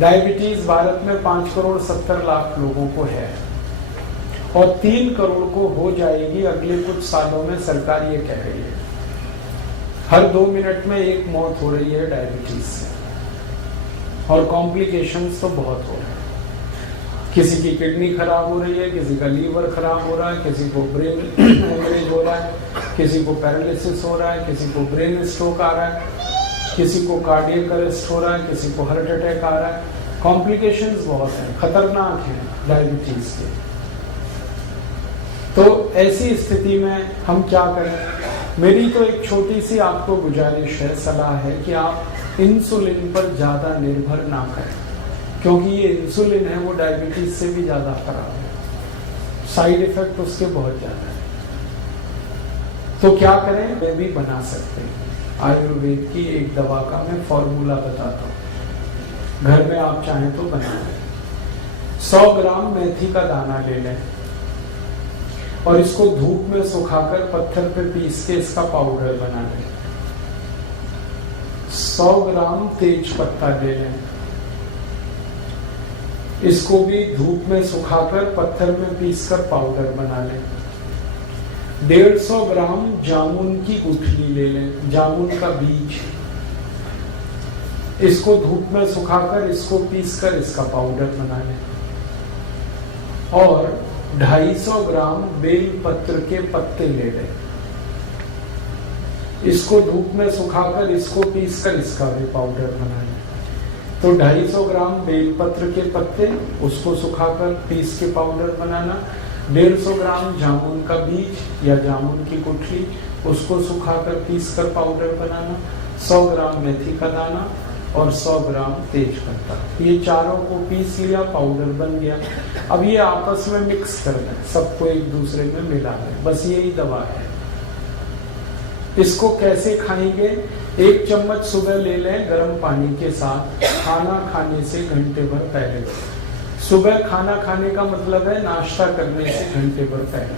Diabetes Bharat में 5,70,00,000 लोगों को है और 3 करोड़ को हो जाएगी अगले कुछ सालों में, सरकार ये कह रही है। हर 2 मिनट में एक मौत हो रही है डायबिटीज से और कॉम्प्लिकेशंस तो बहुत हो रहे हैं। किसी की किडनी खराब हो रही है, किसी का लीवर खराब हो रहा है, किसी को ब्रेन हेमरेज हो रहा है, किसी को पैरालिसिस हो रहा है, किसी को ब्रेन स्ट्रोक आ रहा है, किसी को कार्डियक अरेस्ट हो रहा है, किसी को हार्ट अटैक आ रहा है। कॉम्प्लिकेशंस बहुत हैं, खतरनाक हैं डायबिटीज के। तो ऐसी स्थिति में हम क्या करें? मेरी तो एक छोटी सी आपको गुजारिश है, सलाह है कि आप इंसुलिन पर ज्यादा निर्भर ना करें, क्योंकि ये इंसुलिन है वो डायबिटीज से भी ज्यादा खराब है, साइड इफेक्ट उसके बहुत ज्यादा है। तो क्या करें? वे भी बना सकते हैं। आयुर्वेद की एक दवा का मैं फॉर्मूला बताता हूँ, घर में आप चाहें तो बना लें। 100 ग्राम मेथी का दाना ले लें और इसको धूप में सुखाकर पत्थर पे पीस के इसका पाउडर बना लें। 100 ग्राम तेज पत्ता ले लें, इसको भी धूप में सुखाकर पत्थर में पीसकर पाउडर बना लें। 150 ग्राम जामुन की गुठली ले लें, जामुन का बीज, इसको धूप में सुखाकर इसको पीसकर इसका पाउडर बना लें। और 250 ग्राम बेल पत्र के पत्ते ले लें, इसको धूप में सुखाकर इसको पीसकर इसका भी पाउडर बना लें। तो 250 ग्राम बेल पत्र के पत्ते, उसको सुखाकर पीस के पाउडर बनाना। 150 ग्राम जामुन का बीज या जामुन की गुठली, उसको सुखाकर पीसकर पाउडर बनाना। 100 ग्राम मेथी का दाना और 100 ग्राम तेज पत्ता, ये चारों को पीस लिया, पाउडर बन गया। अब ये आपस में मिक्स कर दें, सबको एक दूसरे में मिला दें, बस यही दवा है। इसको कैसे खाएंगे? 1 चम्मच सुबह ले लें गर्म पानी के साथ, खाना खाने से घंटे भर पहले। सुबह खाना खाने का मतलब है नाश्ता करने से घंटे भर पहले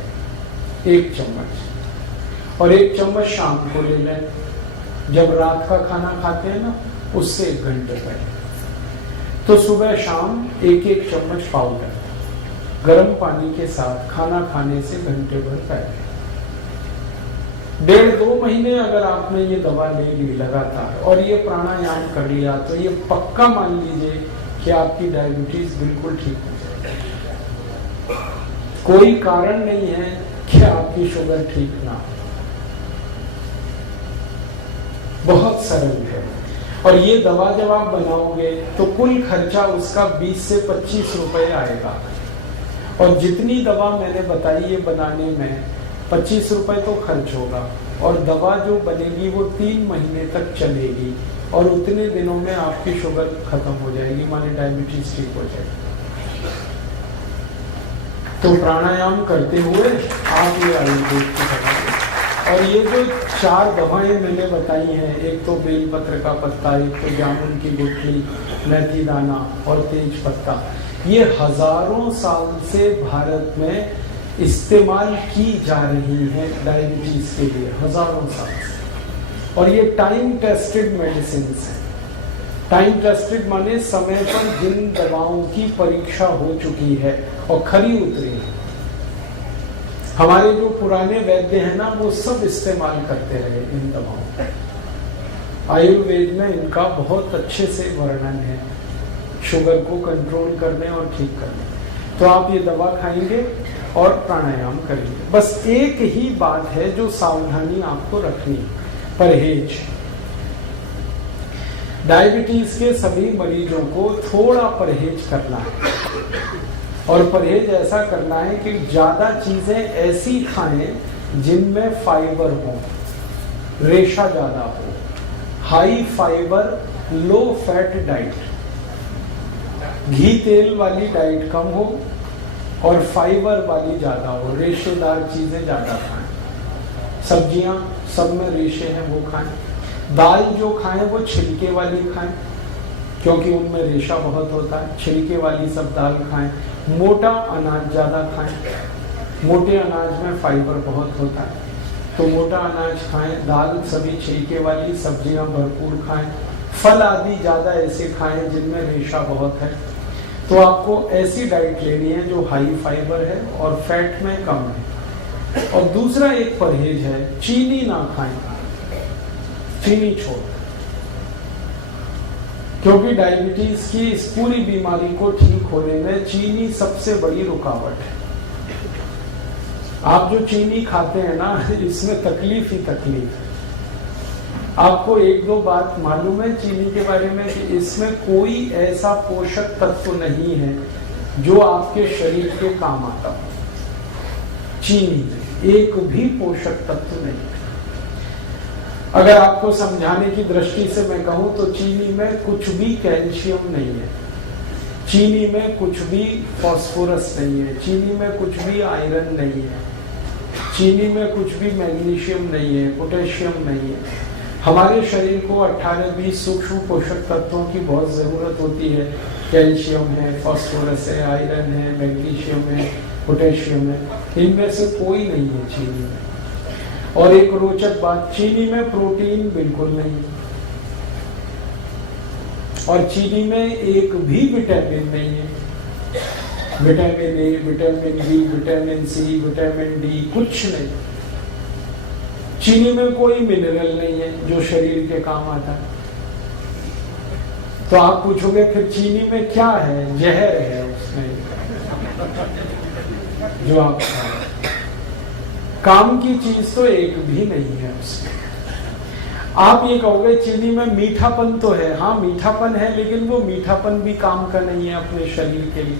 1 चम्मच। और 1 चम्मच शाम को ले लें, जब रात का खाना खाते हैं ना, उससे 1 घंटे पहले। तो सुबह शाम 1-1 चम्मच पाउडर गर्म पानी के साथ खाना खाने से घंटे भर पहले। 1.5-2 महीने अगर आपने ये दवा ले ली लगातार और ये प्राणायाम कर लिया, तो ये पक्का मान लीजिए कि आपकी डायबिटीज बिल्कुल ठीक हो जाएगी। कोई कारण नहीं है कि आपकी शुगर ठीक ना हो, बहुत सरल है। और ये दवा जब आप बनाओगे तो कुल खर्चा उसका 20 से 25 रुपए आएगा। और जितनी दवा मैंने बताई ये बनाने में 25 रुपए तो खर्च होगा, और दवा जो बनेगी वो 3 महीने तक चलेगी, और उतने दिनों में आपकी शुगर खत्म हो जाएगी, माने डायबिटीज ठीक हो जाएगी। तो प्राणायाम करते हुए आप ये आयुर्वेद की दवा, और ये जो 4 दवाएं मैंने बताई हैं, एक तो बेलपत्र का पत्ता, एक तो जामुन की गुठली, मेथी दाना और तेज पत्ता, ये हजारों साल से भारत में इस्तेमाल की जा रही है डायबिटीज के लिए, हजारों साल से। और ये टाइम टेस्टेड मेडिसिन है। टाइम टेस्टेड माने समय पर जिन दवाओं की परीक्षा हो चुकी है और खरी उतरी है। हमारे जो पुराने वैद्य हैं ना, वो सब इस्तेमाल करते रहे इन दवाओं का। आयुर्वेद में इनका बहुत अच्छे से वर्णन है, शुगर को कंट्रोल करने और ठीक करने। तो आप ये दवा खाएंगे और प्राणायाम करेंगे। बस एक ही बात है जो सावधानी आपको रखनी, परहेज। डायबिटीज के सभी मरीजों को थोड़ा परहेज करना है, और परहेज ऐसा करना है कि ज्यादा चीजें ऐसी खाएं जिनमें फाइबर हो, रेशा ज्यादा हो, high fibre low fat diet, घी तेल वाली डाइट कम हो और फाइबर वाली ज्यादा हो, रेशेदार चीजें ज्यादा खाएं। सब्जियां सब में रेशे हैं वो खाएं। दाल जो खाएं वो छिलके वाली खाएं, क्योंकि उनमें रेशा बहुत होता है, छिलके वाली सब दाल खाएं। मोटा अनाज ज्यादा खाएं, मोटे अनाज में फाइबर बहुत होता है, तो मोटा अनाज खाएं। दाल सभी छिलके वाली, सब्जियां भरपूर खाएं। फल आदि ज्यादा ऐसे खाएं जिनमें रेशा बहुत है। तो आपको ऐसी डाइट लेनी है जो हाई फाइबर है और फैट में कम है। और दूसरा एक परहेज है, चीनी ना खाएं, चीनी छोड़, क्योंकि डायबिटीज की इस पूरी बीमारी को ठीक होने में चीनी सबसे बड़ी रुकावट है। आप जो चीनी खाते हैं ना, इसमें तकलीफ ही तकलीफ है। आपको एक दो बात मालूम है चीनी के बारे में कि इसमें कोई ऐसा पोषक तत्व नहीं है जो आपके शरीर के काम आता हो। चीनी में एक भी पोषक तत्व नहीं। अगर आपको समझाने की दृष्टि से मैं कहूं तो चीनी में कुछ भी कैल्शियम नहीं है, चीनी में कुछ भी फास्फोरस नहीं है, चीनी में कुछ भी आयरन नहीं है, चीनी में कुछ भी मैग्नीशियम नहीं है, पोटेशियम नहीं है। हमारे शरीर को 18-20 सूक्ष्म पोषक तत्वों की बहुत जरूरत होती है। कैल्शियम है, फास्फोरस है, आयरन है, मैग्नीशियम है, पोटेशियम है, इनमें से कोई नहीं है चीनी में। और एक रोचक बात, चीनी में प्रोटीन बिल्कुल नहीं, और चीनी में एक भी विटामिन नहीं है। Vitamin A, vitamin B, vitamin C, vitamin D, कुछ नहीं। चीनी में कोई मिनरल नहीं है जो शरीर के काम आता है। तो आप पूछोगे फिर चीनी में क्या है? जहर है उसमें जो आप खाएं। काम की चीज तो एक भी नहीं है उसमें। आप ये कहोगे चीनी में मीठापन तो है, हाँ मीठापन है, लेकिन वो मीठापन भी काम का नहीं है अपने शरीर के लिए।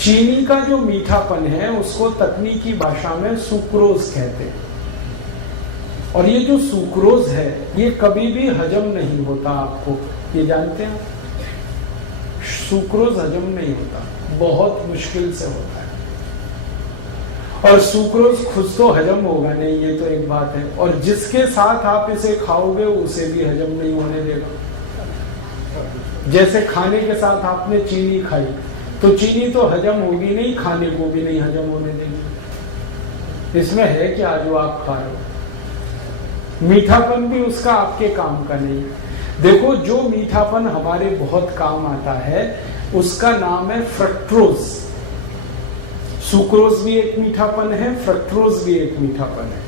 चीनी का जो मीठापन है उसको तकनीकी भाषा में सुक्रोज कहते हैं। और ये जो सुक्रोज है ये कभी भी हजम नहीं होता, आपको ये जानते हैं? सुक्रोज हजम नहीं होता, बहुत मुश्किल से होता है। और सुक्रोज खुद तो हजम होगा नहीं, ये तो एक बात है, और जिसके साथ आप इसे खाओगे उसे भी हजम नहीं होने देगा। जैसे खाने के साथ आपने चीनी खाई तो चीनी तो हजम होगी नहीं, खाने को भी नहीं हजम होने देगी। इसमें है क्या जो आप खा रहे हो? मीठापन भी उसका आपके काम का नहीं। देखो, जो मीठापन हमारे बहुत काम आता है उसका नाम है फ्रक्टोज। सुक्रोज भी एक मीठापन है, फ्रक्टोज भी एक मीठापन है।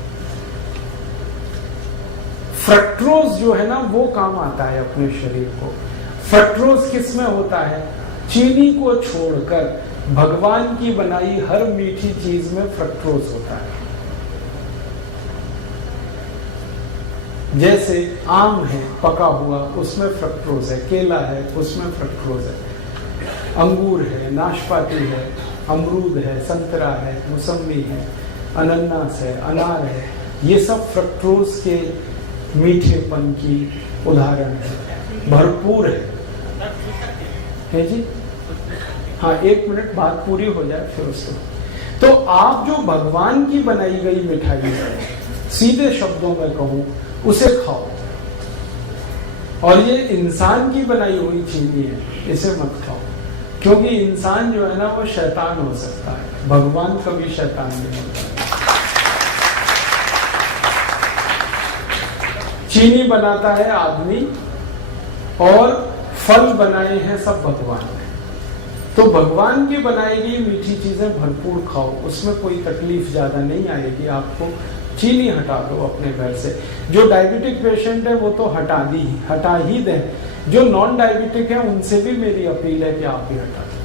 फ्रक्टोज जो है ना वो काम आता है अपने शरीर को। फ्रक्टोज किस में होता है? चीनी को छोड़कर भगवान की बनाई हर मीठी चीज में फ्रक्टोज होता है। जैसे आम है पका हुआ, उसमें फ्रक्टोज है, केला है उसमें फ्रक्टोज है, अंगूर है, नाशपाती है, अमरूद है, संतरा है, मौसमी है, अनानास है, अनार है, ये सब फ्रक्टोज के मीठेपन की उदाहरण है, भरपूर है जी। हाँ, 1 मिनट बात पूरी हो जाए फिर उसको। तो आप जो भगवान की बनाई गई मिठाई है, सीधे शब्दों में कहूं, उसे खाओ। और ये इंसान की बनाई हुई चीनी है, इसे मत खाओ, क्योंकि इंसान जो है ना वो शैतान हो सकता है, भगवान कभी शैतान नहीं होता। चीनी बनाता है आदमी और फल बनाए हैं सब भगवान ने। तो भगवान की बनाई गई मीठी चीजें भरपूर खाओ, उसमें कोई तकलीफ ज्यादा नहीं आएगी आपको। चीनी हटा दो अपने घर से। जो डायबिटिक पेशेंट है वो तो हटा ही दें। जो नॉन डायबिटिक है उनसे भी मेरी अपील है कि आप भी हटा दें।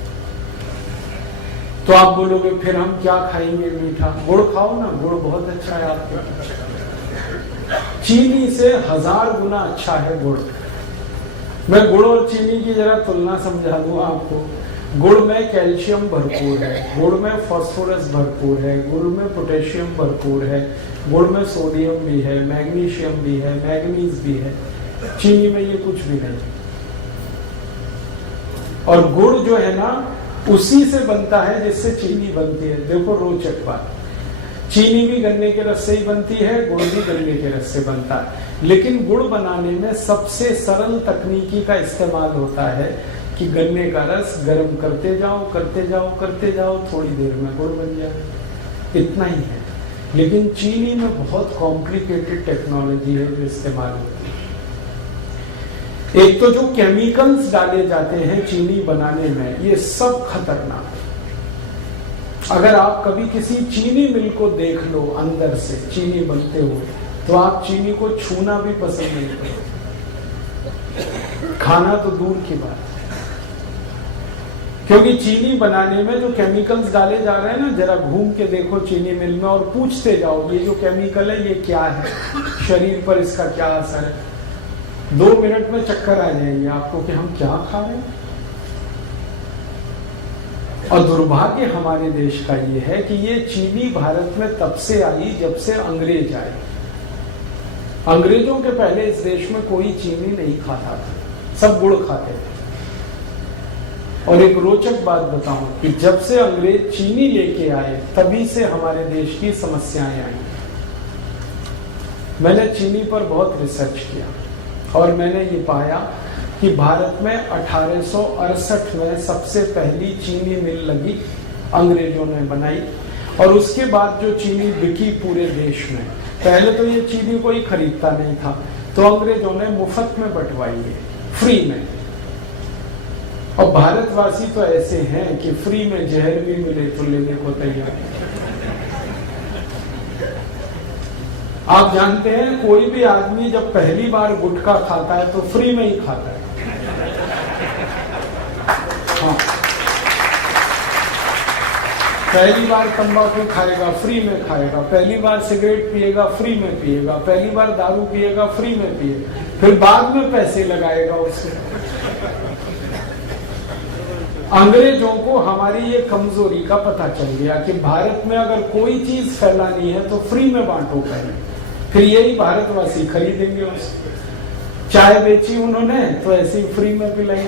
तो आप बोलोगे फिर हम क्या खाएंगे मीठा? गुड़ खाओ ना, गुड़ बहुत अच्छा है आपके। चीनी से 1000 गुना अच्छा है गुड़। मैं गुड़ और चीनी की जरा तुलना समझा दूं आपको। गुड़ में कैल्शियम भरपूर है, गुड़ में फास्फोरस भरपूर है, गुड़ में पोटेशियम भरपूर है, गुड़ में सोडियम भी है, मैग्नीशियम भी है, मैग्नीज भी है। चीनी में ये कुछ भी नहीं। और गुड़ जो है ना उसी से बनता है जिससे चीनी बनती है। देखो रोचक बात, चीनी भी गन्ने के रस से ही बनती है, गुड़ भी गन्ने के रस से बनता है। लेकिन गुड़ बनाने में सबसे सरल तकनीकी का इस्तेमाल होता है कि गन्ने का रस गर्म करते जाओ करते जाओ करते जाओ, थोड़ी देर में गुड़ बन जाए, इतना ही है। लेकिन चीनी में बहुत कॉम्प्लिकेटेड टेक्नोलॉजी है जो इस्तेमाल होती है। एक तो जो केमिकल्स डाले जाते हैं चीनी बनाने में, ये सब खतरनाक है। अगर आप कभी किसी चीनी मिल को देख लो अंदर से चीनी बनते हुए, तो आप चीनी को छूना भी पसंद नहीं करोगे, खाना तो दूर की बात है। क्योंकि चीनी बनाने में जो केमिकल्स डाले जा रहे हैं ना, जरा घूम के देखो चीनी मिल में और पूछते जाओ ये जो केमिकल है ये क्या है, शरीर पर इसका क्या असर है। 2 मिनट में चक्कर आ जाएंगे आपको कि हम क्या खा रहे हैं। और दुर्भाग्य हमारे देश का ये है कि ये चीनी भारत में तब से आई जब से अंग्रेज आए। अंग्रेजों के पहले इस देश में कोई चीनी नहीं खाता था, सब गुड़ खाते थे। और एक रोचक बात बताऊं कि जब से अंग्रेज चीनी लेके आए तभी से हमारे देश की समस्याएं आई। मैंने चीनी पर बहुत रिसर्च किया और मैंने ये पाया कि भारत में 1868 में सबसे पहली चीनी मिल लगी, अंग्रेजों ने बनाई। और उसके बाद जो चीनी बिकी पूरे देश में, पहले तो ये चीनी कोई खरीदता नहीं था, तो अंग्रेजों ने मुफ्त में बंटवाई है, फ्री में। और भारतवासी तो ऐसे हैं कि फ्री में जहर भी मिले तो लेने को तैयार। आप जानते हैं कोई भी आदमी जब पहली बार गुटखा खाता है तो फ्री में ही खाता है। हाँ। पहली बार तंबाकू खाएगा फ्री में खाएगा, पहली बार सिगरेट पिएगा फ्री में पिएगा, पहली बार दारू पिएगा फ्री में पिएगा, फिर बाद में पैसे लगाएगा उससे। अंग्रेजों को हमारी ये कमजोरी का पता चल गया कि भारत में अगर कोई चीज फैलानी है तो फ्री में बांटो पहले, फिर यही भारतवासी खरीदेंगे उसको। चाय बेची उन्होंने तो ऐसे ही फ्री में पिलाई,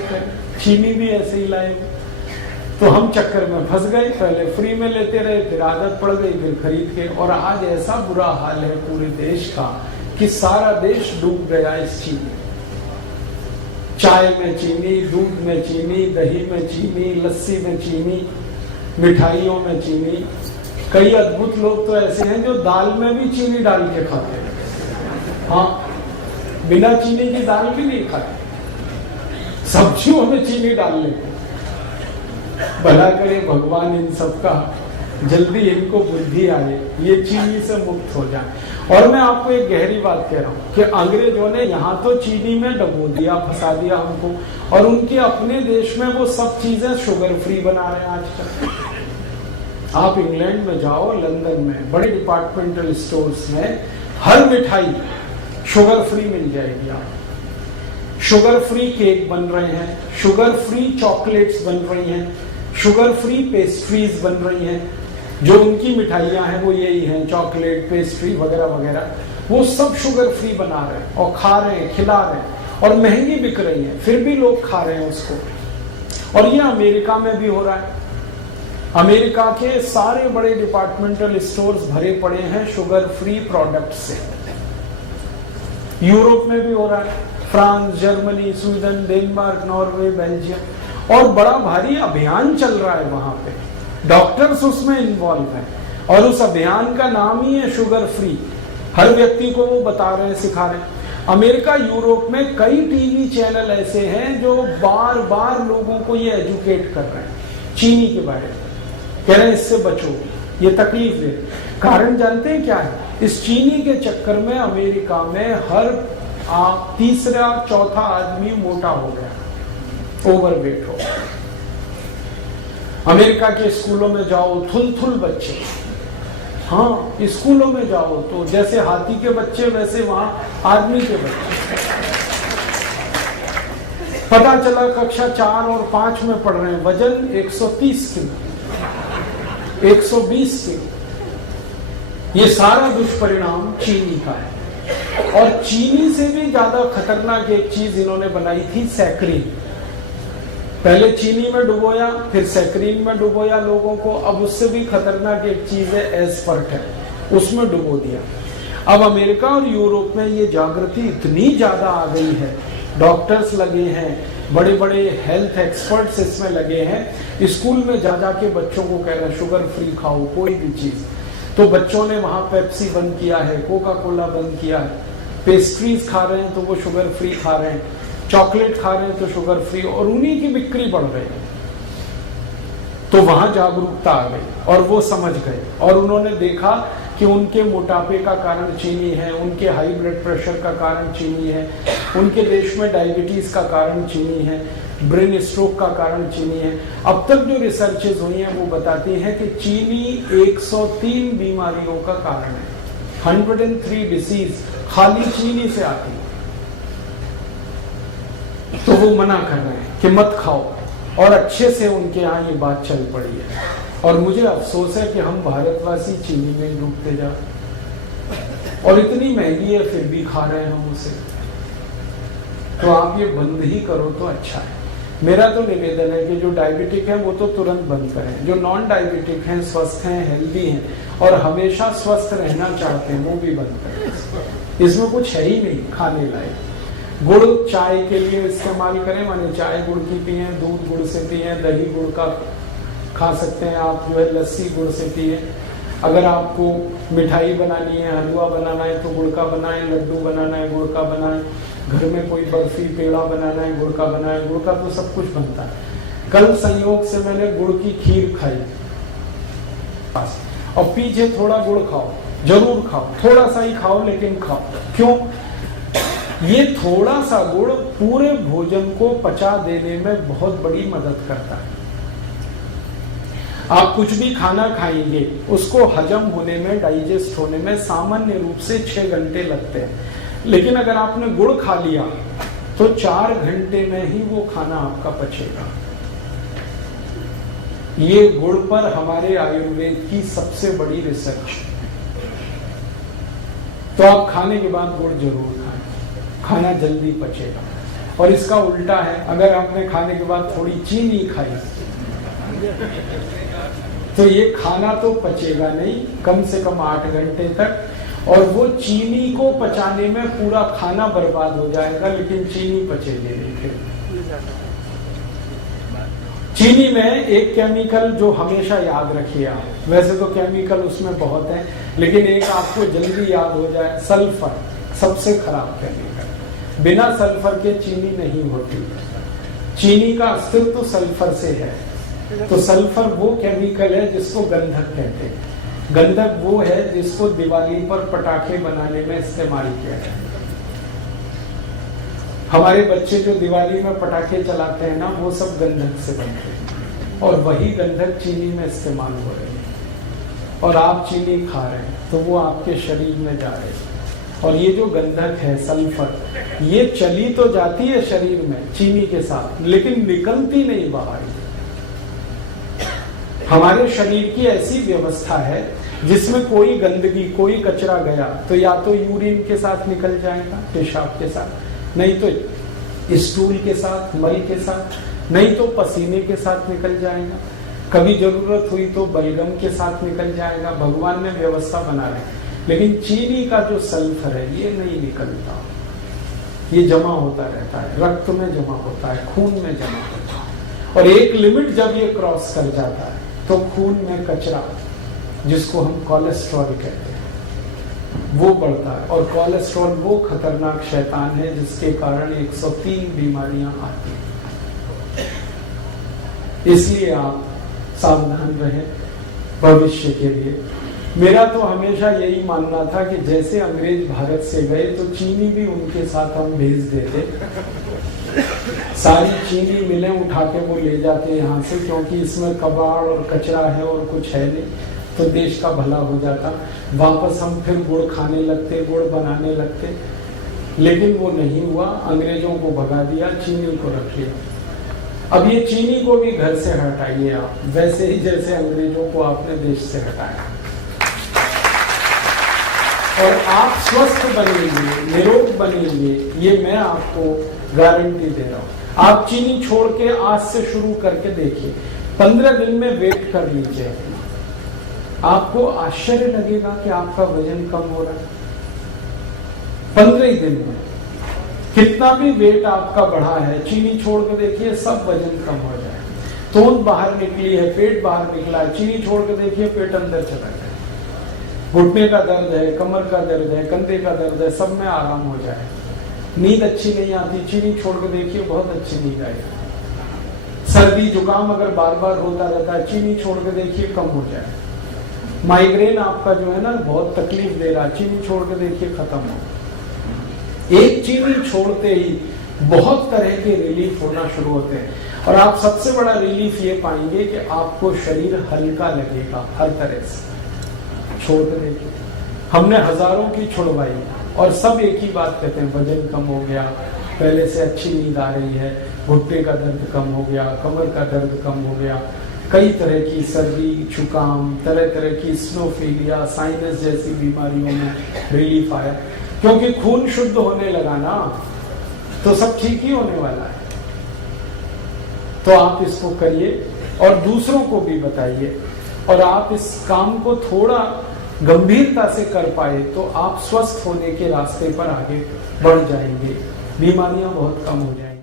चीनी भी ऐसे ही लाए। तो हम चक्कर में फंस गए, पहले फ्री में लेते रहे, फिर आदत पड़ गई, फिर खरीद के। और आज ऐसा बुरा हाल है पूरे देश का कि सारा देश डूब गया इस चीनी। चाय में चीनी, दूध में चीनी, दही में चीनी, लस्सी में चीनी, मिठाइयों में चीनी। कई अद्भुत लोग तो ऐसे हैं जो दाल में भी चीनी डाल के खाते हैं। हाँ, बिना चीनी की दाल भी नहीं खाते, सब्जियों में चीनी डाल लेते। भला करे भगवान इन सबका, जल्दी इनको बुद्धि आए, ये चीनी से मुक्त हो जाए। और मैं आपको एक गहरी बात कह रहा हूं कि अंग्रेजों ने यहाँ तो चीनी में डबो दिया, फंसा दिया हमको, और उनके अपने देश में वो सब चीजें शुगर फ्री बना रहे हैं आजकल। आप इंग्लैंड में जाओ, लंदन में बड़े डिपार्टमेंटल स्टोर्स में हर मिठाई शुगर फ्री मिल जाएगी। आप शुगर फ्री केक बन रहे हैं, शुगर फ्री चॉकलेट्स बन रही हैं, शुगर फ्री पेस्ट्रीज बन रही हैं। जो उनकी मिठाइयां हैं वो यही हैं, चॉकलेट, पेस्ट्री वगैरह वगैरह, वो सब शुगर फ्री बना रहे हैं और खा रहे हैं, खिला रहे हैं, और महंगी बिक रही है, फिर भी लोग खा रहे हैं उसको। और ये अमेरिका में भी हो रहा है। अमेरिका के सारे बड़े डिपार्टमेंटल स्टोर्स भरे पड़े हैं शुगर फ्री प्रोडक्ट से। यूरोप में भी हो रहा है, France, Germany, Sweden, Denmark, Norway, Belgium, और बड़ा भारी अभियान चल रहा है वहां पे। डॉक्टर्स उसमें इन्वॉल्व हैं और उस अभियान का नाम ही है शुगर फ्री। हर व्यक्ति को वो बता रहे हैं, सिखा रहे हैं। अमेरिका, यूरोप में कई टीवी चैनल ऐसे हैं जो बार बार लोगों को ये एजुकेट कर रहे हैं चीनी के बारे में, कह रहे हैं इससे बचो, ये तकलीफ दे। कारण जानते हैं क्या है? इस चीनी के चक्कर में अमेरिका में हर तीसरा चौथा आदमी मोटा हो गया, ओवरवेट हो गया। अमेरिका के स्कूलों में जाओ, थुल बच्चे। हाँ, स्कूलों में जाओ तो जैसे हाथी के बच्चे वैसे वहां आदमी के बच्चे। पता चला कक्षा 4 और 5 में पढ़ रहे हैं, वजन 130 किलो, 120 किलो। ये सारा दुष्परिणाम चीनी का है। और चीनी से भी ज्यादा खतरनाक एक चीज इन्होंने बनाई थी, सैकरीन। पहले चीनी में डुबोया, फिर सैकरीन में डुबोया लोगों को। अब उससे भी खतरनाक एक चीज है एस्पर्ट, उसमें डुबो दिया। अब अमेरिका और यूरोप में ये जागृति इतनी ज्यादा आ गई है, डॉक्टर्स लगे हैं, बड़े बड़े हेल्थ एक्सपर्ट्स इसमें लगे हैं। स्कूल में जा जाके बच्चों को कह रहे हैं शुगर फ्री खाओ कोई भी चीज। तो बच्चों ने वहां पेप्सी बंद किया है, कोका कोला बंद किया है, पेस्ट्रीज खा रहे हैं तो वो शुगर फ्री खा रहे हैं। चॉकलेट खा रहे हैं तो शुगर फ्री, और उन्हीं की बिक्री बढ़ रही है। तो वहां जागरूकता आ गई और वो समझ गए, और उन्होंने देखा कि उनके मोटापे का कारण चीनी है, उनके हाई ब्लड प्रेशर का कारण चीनी है, उनके देश में डायबिटीज का कारण चीनी है, ब्रेन स्ट्रोक का कारण चीनी है। अब तक जो रिसर्चेज हुई हैं वो बताती हैं कि चीनी 103 बीमारियों का कारण है। 103 डिसीज खाली चीनी से आती है। तो वो मना कर रहे हैं कि मत खाओ, और अच्छे से उनके यहाँ ये बात चल पड़ी है। और मुझे अफसोस है कि हम भारतवासी चीनी में डूबते जा, और इतनी महंगी है फिर भी खा रहे हैं हम उसे। तो आप ये बंद ही करो तो अच्छा है। मेरा तो निवेदन है कि जो डायबिटिक है वो तो तुरंत बंद करें, जो नॉन डायबिटिक हैं, स्वस्थ हैं, हेल्दी हैं और हमेशा स्वस्थ रहना चाहते हैं, वो भी बंद करें। इसमें कुछ है ही नहीं खाने लायक। गुड़ चाय के लिए इस्तेमाल करें, माने चाय गुड़ की पिए, दूध गुड़ से पिए, दही गुड़ का खा सकते हैं आप, जो है लस्सी गुड़ से पिए। अगर आपको मिठाई बनानी है, हलवा बनाना है तो गुड़ का बनाएं, लड्डू बनाना है गुड़ का बनाएं, घर में कोई बर्फी पेड़ा बनाना है गुड़ का बनाएं। गुड़ का तो सब कुछ बनता है। कल संयोग से मैंने गुड़ की खीर खाई, और पीछे थोड़ा गुड़ खाओ, जरूर खाओ, थोड़ा सा ही खाओ लेकिन खाओ। क्यों? ये थोड़ा सा गुड़ पूरे भोजन को पचा देने में बहुत बड़ी मदद करता है। आप कुछ भी खाना खाएंगे, उसको हजम होने में, डाइजेस्ट होने में सामान्य रूप से 6 घंटे लगते हैं, लेकिन अगर आपने गुड़ खा लिया तो 4 घंटे में ही वो खाना आपका पचेगा। ये गुड़ पर हमारे आयुर्वेद की सबसे बड़ी रिसर्च। तो आप खाने के बाद गुड़ जरूर खाएं, खाना जल्दी पचेगा। और इसका उल्टा है, अगर आपने खाने के बाद थोड़ी चीनी खाई तो ये खाना तो पचेगा नहीं कम से कम 8 घंटे तक, और वो चीनी को पचाने में पूरा खाना बर्बाद हो जाएगा, लेकिन चीनी पचेगी नहीं। फिर चीनी में एक केमिकल जो हमेशा याद रखिए आप, वैसे तो केमिकल उसमें बहुत है, लेकिन एक आपको जल्दी याद हो जाए, सल्फर सबसे खराब केमिकल। बिना सल्फर के चीनी नहीं होती। चीनी का अस्तित्व सल्फर से है। तो सल्फर वो केमिकल है जिसको गंधक कहते हैं। गंधक वो है जिसको दिवाली पर पटाखे बनाने में इस्तेमाल किया जाए। हमारे बच्चे जो दिवाली में पटाखे चलाते हैं ना, वो सब गंधक से बनते हैं, और वही गंधक चीनी में इस्तेमाल हो रही है। और आप चीनी खा रहे हैं तो वो आपके शरीर में जा रही है। और ये जो गंधक है सल्फर, ये चली तो जाती है शरीर में चीनी के साथ, लेकिन निकलती नहीं बाहर। हमारे शरीर की ऐसी व्यवस्था है जिसमें कोई गंदगी, कोई कचरा गया तो या तो यूरिन के साथ निकल जाएगा, पेशाब के साथ, नहीं तो स्टूल के साथ, मल के साथ, नहीं तो पसीने के साथ निकल जाएगा, कभी जरूरत हुई तो बलगम के साथ निकल जाएगा। भगवान ने व्यवस्था बना रही। लेकिन चीनी का जो सल्फर है ये नहीं निकलता, ये जमा होता रहता है, रक्त में जमा होता है, खून में जमा होता है, और एक लिमिट जब ये क्रॉस कर जाता है तो खून में कचरा, जिसको हम कोलेस्ट्रॉल कहते हैं, वो बढ़ता है। और कोलेस्ट्रॉल वो खतरनाक शैतान है जिसके कारण 103 बीमारियां आती हैं। इसलिए आप सावधान रहें भविष्य के लिए। मेरा तो हमेशा यही मानना था कि जैसे अंग्रेज भारत से गए तो चीनी भी उनके साथ हम भेज देते, सारी चीनी मिलें उठा के वो ले जाते यहाँ से, क्योंकि इसमें कबाड़ और कचरा है और कुछ है नहीं, तो देश का भला हो जाता। वापस हम फिर गुड़ खाने लगते, गुड़ बनाने लगते, लेकिन वो नहीं हुआ। अंग्रेजों को भगा दिया, चीनी को रख लिया। अब ये चीनी को भी घर से हटाइए आप, वैसे ही जैसे अंग्रेजों को आपने देश से हटाया, और आप स्वस्थ बनेंगे, निरोग बनेंगे, ये मैं आपको गारंटी दे रहा हूं। आप चीनी छोड़ के आज से शुरू करके देखिए, 15 दिन में वेट कर लीजिए अपना, आपको आश्चर्य लगेगा कि आपका वजन कम हो रहा है। 15 दिन में कितना भी वेट आपका बढ़ा है, चीनी छोड़ के देखिए, सब वजन कम हो जाए। तोंद बाहर निकली है, पेट बाहर निकला है, चीनी छोड़ के देखिए, पेट अंदर चला गया। घुटने का दर्द है, कमर का दर्द है, कंधे का दर्द है, सब में आराम हो जाए। नींद अच्छी नहीं आती, चीनी छोड़ के देखिए, बहुत अच्छी नींद आएगी। सर्दी जुकाम अगर बार बार होता रहता है, चीनी छोड़ के देखिए, कम हो जाए। माइग्रेन आपका जो है ना बहुत तकलीफ दे रहा है, चीनी छोड़ के देखिए, खत्म हो। एक चीनी छोड़ते ही बहुत तरह के रिलीफ होना शुरू होते हैं। और आप सबसे बड़ा रिलीफ ये पाएंगे कि आपको शरीर हल्का लगेगा हर तरह से। छोड़ के देखिए, हमने हजारों की छुड़वाई और सब एक ही बात कहते हैं, वजन कम हो गया, पहले से अच्छी नींद आ रही है, घुटने का दर्द कम हो गया, कमर का दर्द कम हो गया, कई तरह की सर्दी जुकाम, तरह तरह की स्नोफीलिया, साइनस जैसी बीमारियों में रिलीफ आया। क्योंकि खून शुद्ध होने लगा ना, तो सब ठीक ही होने वाला है। तो आप इसको करिए और दूसरों को भी बताइए, और आप इस काम को थोड़ा गंभीरता से कर पाए तो आप स्वस्थ होने के रास्ते पर आगे बढ़ जाएंगे, बीमारियां बहुत कम हो जाएंगी।